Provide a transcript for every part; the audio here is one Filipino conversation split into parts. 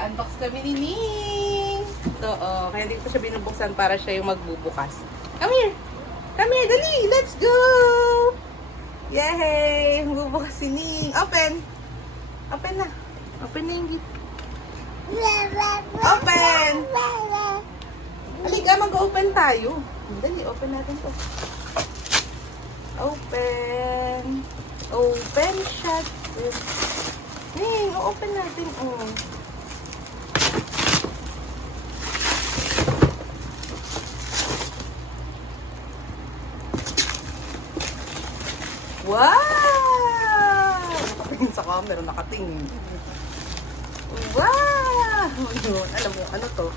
Mag-unbox kami ni Ning. Ito, oh. Kaya dito siya binubuksan para siya yung magbubukas. Come here. Come here, dali. Let's go. Yay! Magbubukas si Ning. Open. Open na. Open na yung gift. Open. Halika, mag-open tayo. Dali, open natin to. Open. Open, shut. Ning, open natin. Oh. Wow! Nakatingin sa camera, nakatingin. Wow! Yun, alam mo, ano to?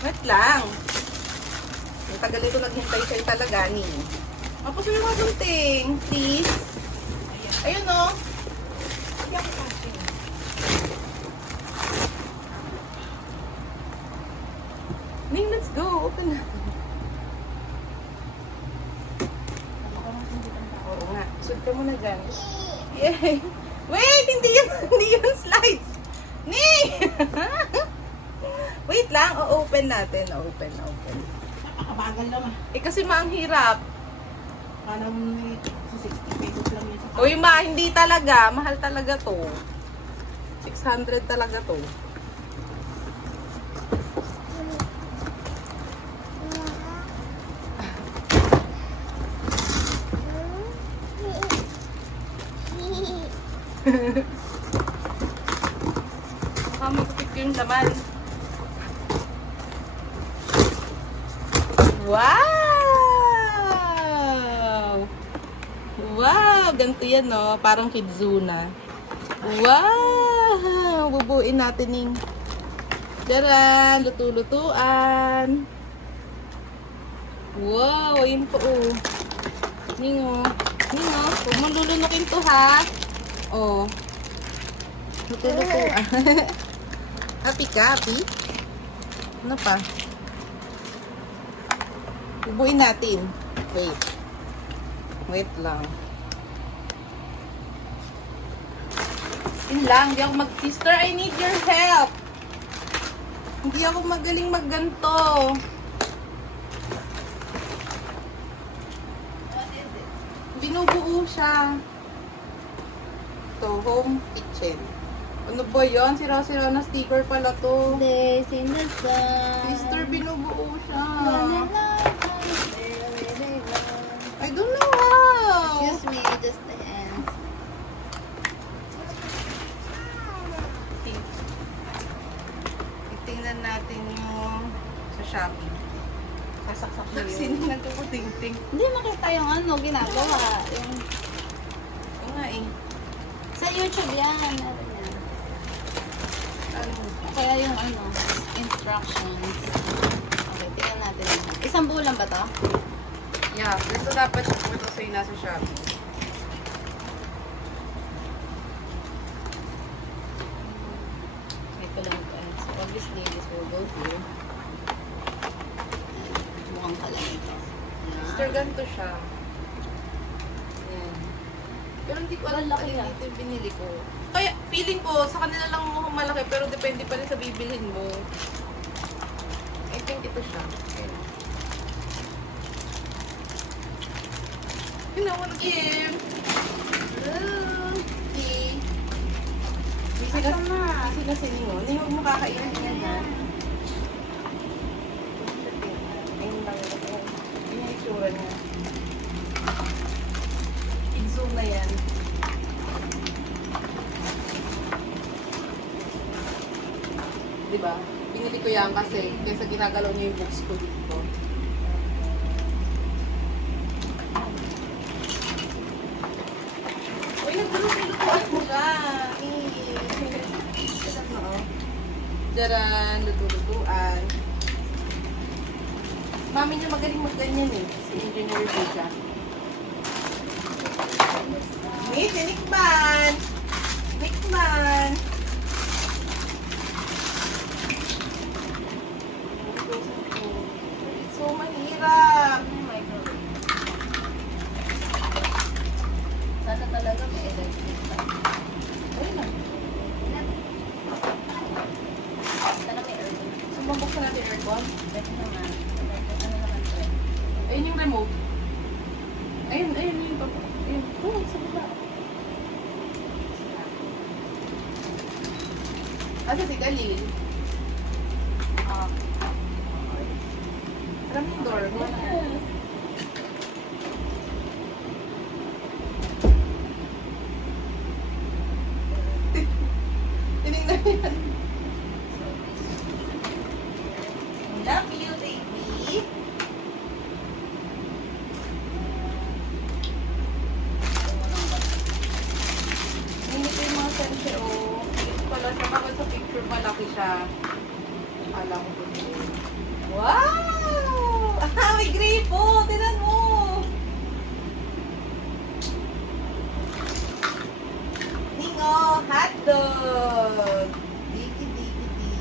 Wait lang. Ang tagal ito naghintay sa'yo talaga, ni. Tapos yung mga gunting, please. Ayun, no? Ning, let's go. Open na. Oo nga. Sud ka muna dyan. Yay! Wait! Hindi yun slides! Ning! Wait lang. O-open natin. Open. Nakakabagal naman. Eh kasi ang hirap. Parang sa 60 pesos lang yun sa Uy, hindi talaga. Mahal talaga to. 600 talaga to. Baka magpipit yung laman. Wow! Wow! Ganito yan, no? Parang Kidzuna. Wow! Bubuin natin yung Daran! Luto-lutuan. Wow! Ayun po, oh. Ningo. Huwag mong lulunukin to, ha? Oh. Luto-lutuan. Happy ka, happy? Ano pa? Bubuin natin. Wait lang. Yun lang. Hindi ako Sister, I need your help. Hindi ako magaling magganto. Binubuo siya. Ito, home kitchen. Ano ba yun? Sira-sira na sticker pala to. Days in the sun. Sister, binubuo siya. I don't know how. Excuse me, just the ends. Tingnan natin yung sa Shopee. Sasaksak na yun. Sino nagkukuting-ting? Hindi makita yung ano, ginagawa. Yung, Oo nga eh. sa YouTube yan. Ano yan. Ano? Kaya yung ano, instructions. Okay, tingnan natin. Isang bulan ba to? Yeah, ito dapat ito sa'yo nasa Shopee. Ito lang ito. So obviously, this will go here. Mukhang kalan ito. Sister, ganito siya. Ayan. Pero hindi ko alam Malaki kung ah. dito yung binili ko. Kaya feeling ko sa kanila lang mukhang malaki pero depende pa rin sa bibilhin mo. I think ito siya. Ayan. You know what, Kim? Hello. Tea. Busy na siningo. Hindi mo kakainin yan ha. Ayun lang ito. Yun yung itsura niya. I-zoom na yan. Diba? Binili ko yan kasi kaysa ginagalaw niya yung books ko dito. Uy, nagluto-lutuan mo ka. Daran, luto-lutuan. Mami niya magaling magganyan eh. Si Engineer Buja. Wait, Nikman! Nikman! So mahirap. Sana talaga may electric pa. Ayun na. aircon. Pwede naman. Ano naman to? Ayun yung remote. Ayun yung baba. Ayun. Oh, sa baba. Asa si Galil? Ah. Alam yung door. Tinignan yan. Love you, baby. Hindi ko yung mga sensei, oh. Ito pala siya. Bakit sa picture malaki siya? Akala ko po yun. Wow! Ah, may gripo! Tinan mo! Ningo! Hotdog! Diki, diki, di.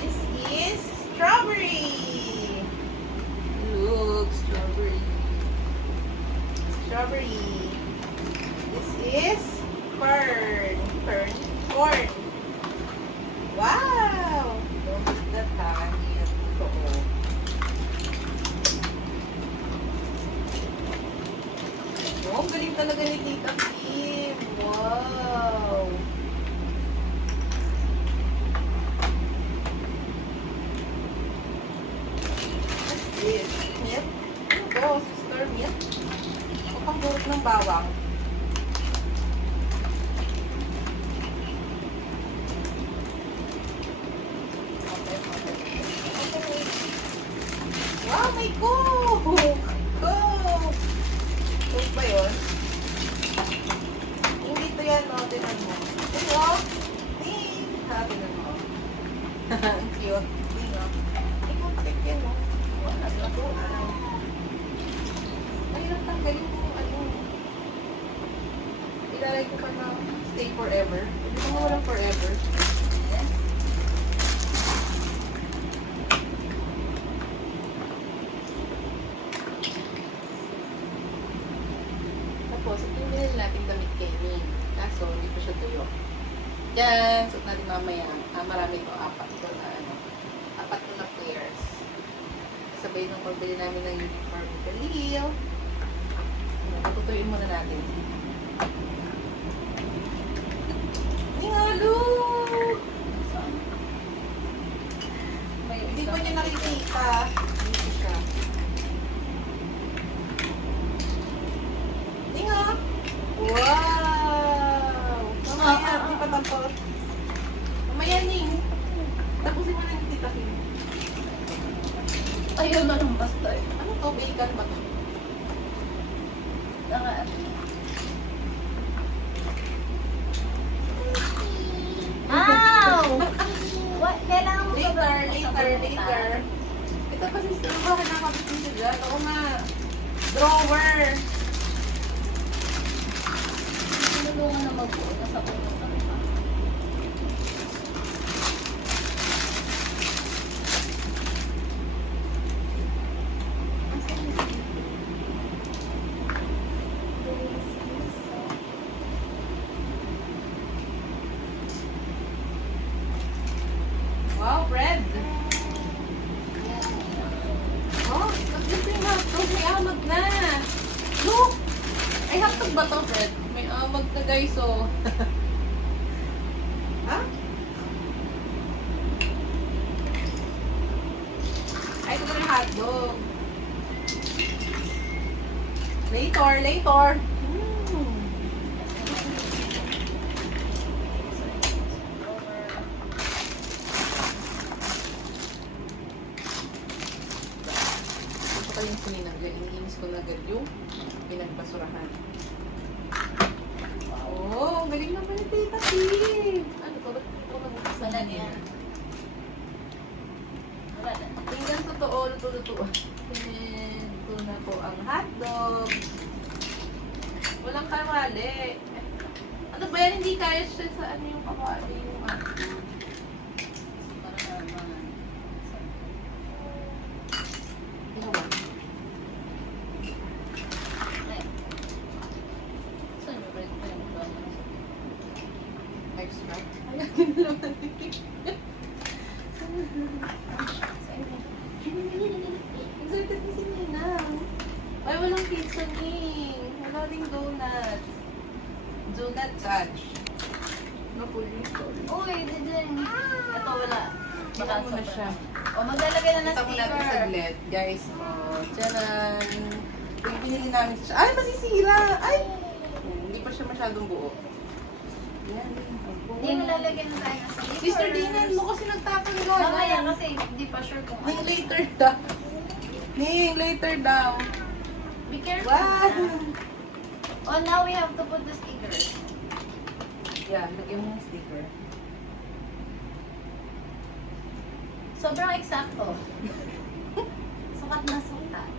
This is strawberry! Look, strawberry. Strawberry. This is corn. Corn. Wow! Look at that, hangin. Totoo. Oh, ang galing talaga ni Tita Kim. Wow! What's this? Milk? Ano to? Sister milk? O pang burot ng bawang? Wow, may Coke! Coke! Coke ba yun? Hindi to yan, no? Tinan mo. Ito, ha, tinan mo. Ang cute. Tingnan mo. Ikaw, takip yan, no? Wala, labuan. Mahirap tanggalin mo, ano. Ilalagay ko pa na stay forever. Hindi mo walang forever. Yes. Tapos, ito yung binili natin damit kay Min. Kaso, hindi pa siya tuyo. Yan, suot natin mamaya. Marami ito, apat ito na, apat ito na pairs. Sabay nung pagbili namin ng uniform ni Khalil. Tutuyuin muna natin. Ningalo! May Hindi isang- pa niya nakikita. Dito siya. Ninga! Wow! Mamaya, di pa tapos. Mamaya, Ning. Tapusin mo na yung Tita Kim. Ayaw na ng basta eh. Ano to? Bacon ba to? Ow! What? Kailangan mo Later. Ito kasi sister, bakit nakapit siya dyan? Oo nga. Drawer. Tinulungan na magbuo na sa puno kami pa. Wow, bread. Oh, ito yung hotdog. May amag na. Look! Ay, hotdog ba to, bread? May amag na, guys, oh. Ha? Ay, ito na yung hotdog. Later. Ito pa yung suninanggal. Iniinis ko na agad yung pinagbasurahan. Oh, ang galing naman ni Tita Kim. Ano to? Ba't ito nag-umpisa Wala na na yan. Wala na. Tingnan totoo, luto-luto. Ito na po ang hotdog. Walang kawali. Ano ba yan? Hindi kaya siya sa ano yung kawali yung hotdog. Parang mga... Ewan. Ay. Saan yung bread pa yung siya ni. Wala ring donut. Donut touch. No full install. Uy, din. Ito wala. Baka mo na siya. O, maglalagay na ng Kita mo natin sticker. saglit. Guys, oh, tcharan. Yung pinili namin siya. Ay, masisira! Ay! Hindi pa siya masyadong buo. Yan. Hindi, maglalagay na tayo ng sticker. Sister Dinan mo kasi nagtatanggal. Mamaya kasi hindi pa sure kung Ning, ano. later daw. Ning, later daw. Be careful. Wow! Oh, now we have to put the stickers. Yeah, lagyan mo ng sticker. Sobrang eksakto. Sukat na sukat.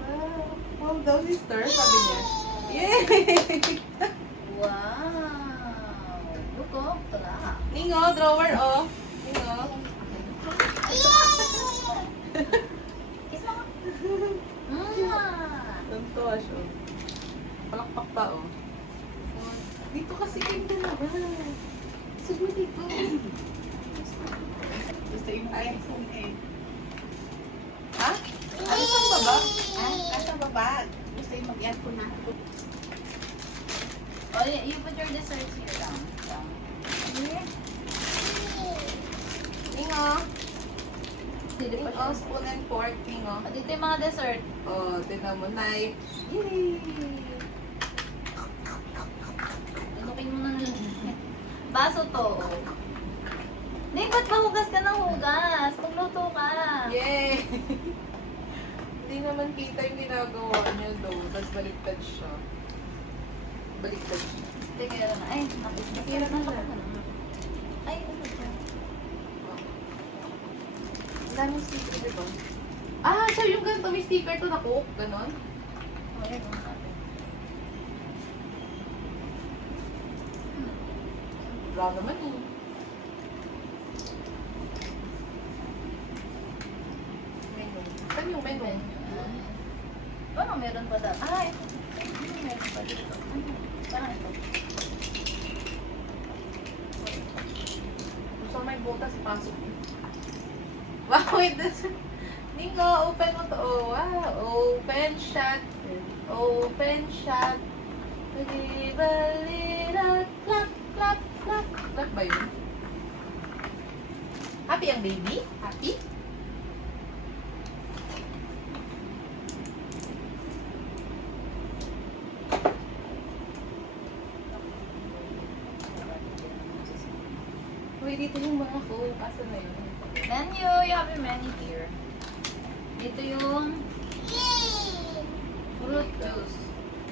Wow. Wow daw, sister. Sabi niya. Yay! Wow! Look oh, tara. Ningo, drawer, oh. Ningo. Kiss mo. Tuntua siya. Palakpak pa, oh. Dito kasi kayo dalawa. Sige dito. Gusto yung iPhone eh. Ha? Ano saan baba? Ah, nasa baba. Gusto yung mag-earphone na. Oh, you put your desserts here down. Ningo. Dito pa Ningo, siya. spoon and fork, Ningo. Oh, dito yung mga dessert. Oh, tinan mo, knife. Yay! Lunukin mo na lang. Baso to. Ning, ba't mahugas ka ng hugas? Pagluto ka. Yay! Hindi naman kita yung ginagawa niya though. Tapos baliktad siya. Baliktad siya. Teka lang. Ay, nakita. Hirap na lang. Ay, ano siya? Ang daming sticker, di ba? Ah, so yung ganito may sticker to na Coke, ganon? Oh, yun, ano natin. Wala naman eh. Menu. Saan yung menu? Ano, meron pa daw? Ah, ito. Ano, meron pa dito? Ano? Parang ito. Gusto may butas, pasok. Wow, wait, that's... Ningo, open mo to. Oh, wow. Open, shut. Open, shut. Give a little clap, clap, clap. Clap ba yun? Happy ang baby? Happy? Uy, dito yung mga ko. Asa na yun? Menu, you have your menu here. Dito yung fruit juice.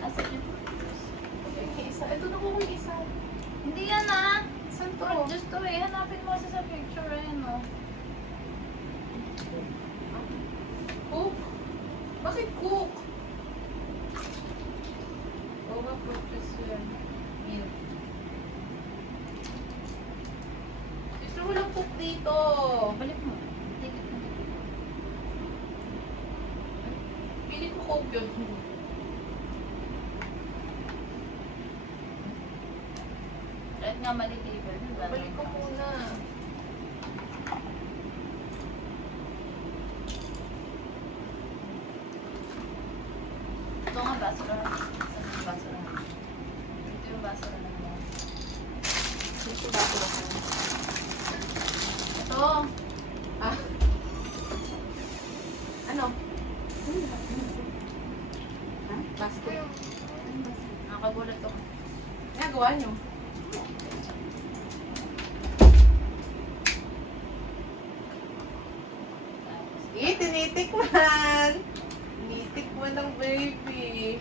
Asa yung fruit juice? Okay, isa. Ito na ko yung isa. Hindi yan ah. Saan to? Fruit juice to eh. Hanapin mo kasi sa picture eh, no? Cook? Bakit cook? Oo nga, fruit juice yan. Milk. Gusto mo lang cook dito. Balik mo. Take it. Pili ko coke yun. Kahit nga mali-deliver. Balik ko muna. Ito nga basura. Saan yung basura? Ito yung basura na mo. Dito ba ako lang? Ito. Ah. Ano? Ha? Basket. Nakagulat to. Nagawa nyo? Tinitikman! Tinitikman ng baby.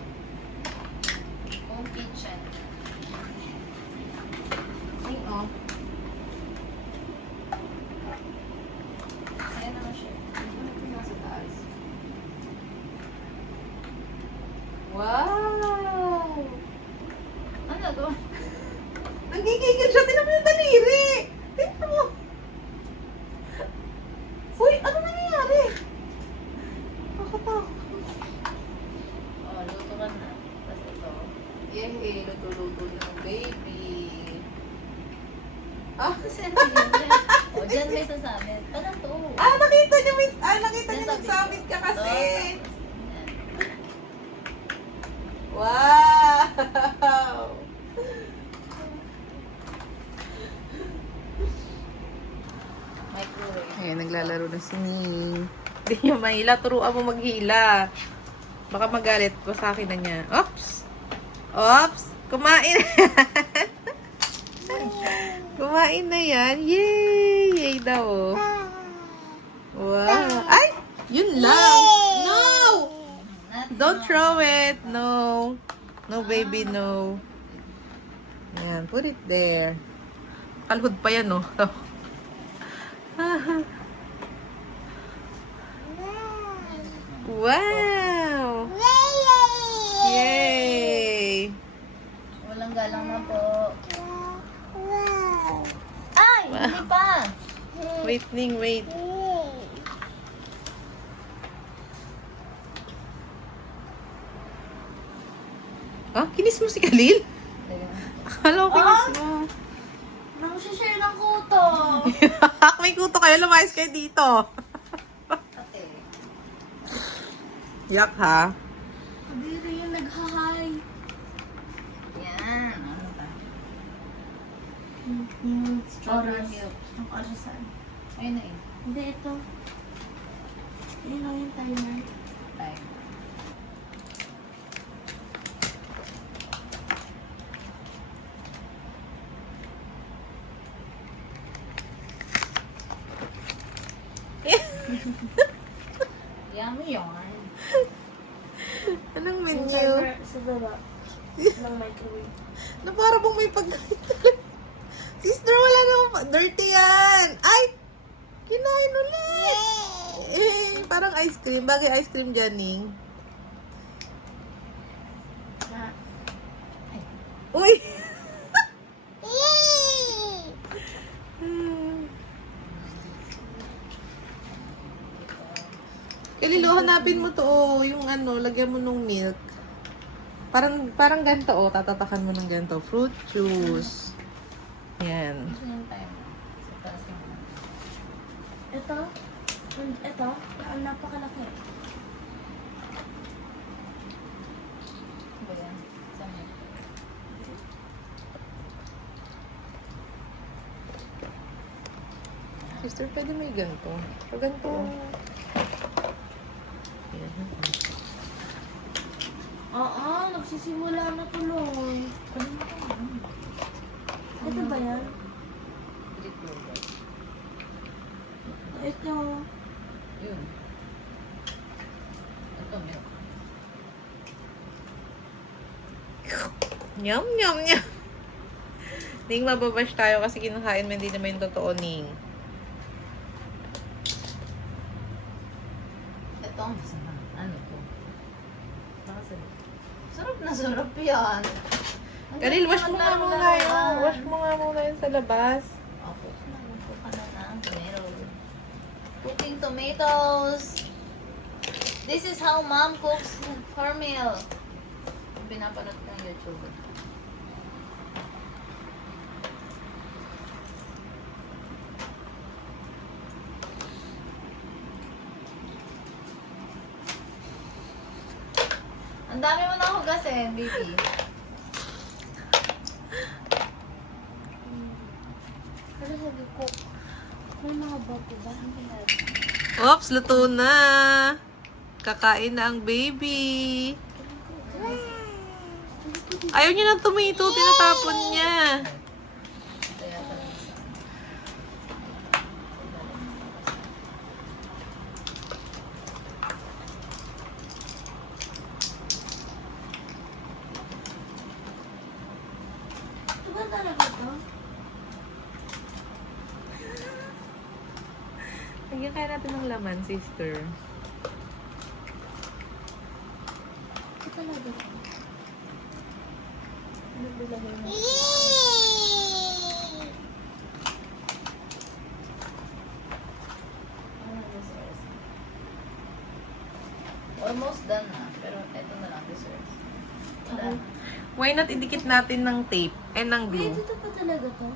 Home kitchen. Ay, oh. Ayan naman siya. Ano ito nasa taas? Wow! Ano to? Nagigigil siya. Tinan mo yung daliri! Tinan mo! Uy, ano nangyayari? Nakakatakot. Oh, luto ka na. Tapos ito. Yay, luto-luto ng baby. Ah, Kasi ano yun? Oh, dyan may sasabit. Ano to? nakita niyo, nakita Dyan niyo sa nagsabit ka kasi. Ito, tapos yan. naglalaro na si Ning. Hindi niya mahila. Turuan mo maghila. Baka magalit pa sa akin na niya. Oops! Oops! Kumain! Kumain na yan. Yay! Yay daw. Oh. Wow. Ay! Yun lang. No! Don't throw it. No. No, baby, no. Yan. Put it there. Kalhod pa yan, no? Wow! Yay! Walang galang na po. Ay! Hindi pa! Wait, Ning, wait. Ah, kinis mo si Khalil? Akala ko kinis mo. Nang-share ng kuto. May kuto kayo, lumayas kayo dito. Ate. Yak ha? Kadiri yung naghahay. Yan. Ano ba? Oras. Ang orasan. Ayun na eh. Hindi, ito. Ayun lang yung timer. Time. Yummy yarn. Anong Yung menu? timer sa baba. Ng microwave. Na para bang may pagkain talaga. Sister, wala naman. Dirty yan. Ay! Kinain ulit. Eh, parang ice cream. Bagay ice cream dyan, Ning. Ah, Uy! Kalilo, hanapin mo to, oh. Yung ano, lagyan mo nung milk. Parang ganito, oh. Tatatakan mo ng ganito. Fruit juice. Yan. Gusto yung time. Sa taas yung... ito. Ito. Ang napakalaki. Ba yan? Saan yun? Sister, pwede may ganito. Pag ganito. Yan. Oo, nagsisimula na tuloy. Ito ba yan? Drip yogurt. Ito. Yun. Ito, milk. Nyam, nyam, nyam. Ning, mababash tayo kasi kinakain mo hindi naman yung totoo, Ning. Ito ang masama. Ano to? Sarap na sarap yan. Kalil, wash mo nga muna yun. Wash mo nga muna yun sa labas. Ako, nagupo ka na ng tomato. Cooking tomatoes. This is how mom cooks her meal. Pinapanood ko ng YouTube. Ang dami mo na hugasin, baby. Ano sabi ko? May mga bato ba? Hindi na. Oops, luto na. Kakain na ang baby. Ayaw niya ng tomato, tinatapon niya. Kaya talaga sa... Ito ba talaga to? Lagyan kaya natin ng laman, sister. Ito talaga to. Ano bilagay mo? Ano desserts? Almost done na. Pero ito na lang desserts. Wala na. Why not idikit natin ng tape and ng Wait, glue? ito pa talaga to?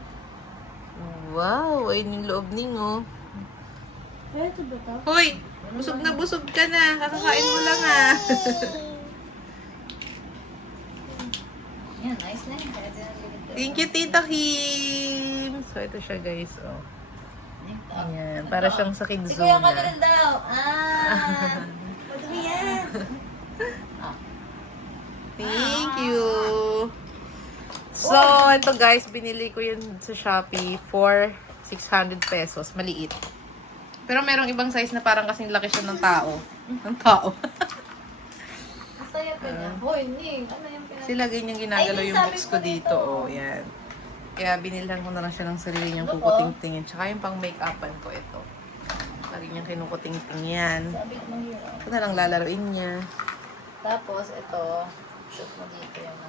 Wow, ayun yung loob ning, oh. Wait, ito ba to? Hoy, busog na busog ka na. Kakakain mo lang, ah. Yan, nice na yun. Pwede na ligit. Thank you, Tita Kim. So, ito siya, guys, oh. Ayan, para siyang sa Si Kuya Kidzuna. Kadril daw. Madumi yan. Thank you! So, ito guys, binili ko yun sa Shopee for 600 pesos. Maliit. Pero merong ibang size na parang kasing laki siya ng tao. Ng tao. Masaya pa niya. Hoy, Ning. Ano yung pinag... Sila ganyan ginagalaw Ay, yung sabi box ko ko dito. dito. Oh, yan. Kaya binilhan ko na lang siya ng sarili niyang Ano po? kukuting-tingin. Tsaka yung pang make-upan ko ito. Lagi niyang kinukuting-ting yan. Sabi mo here. Ito na lang lalaroin niya. Tapos, ito. Shoot mo dito yung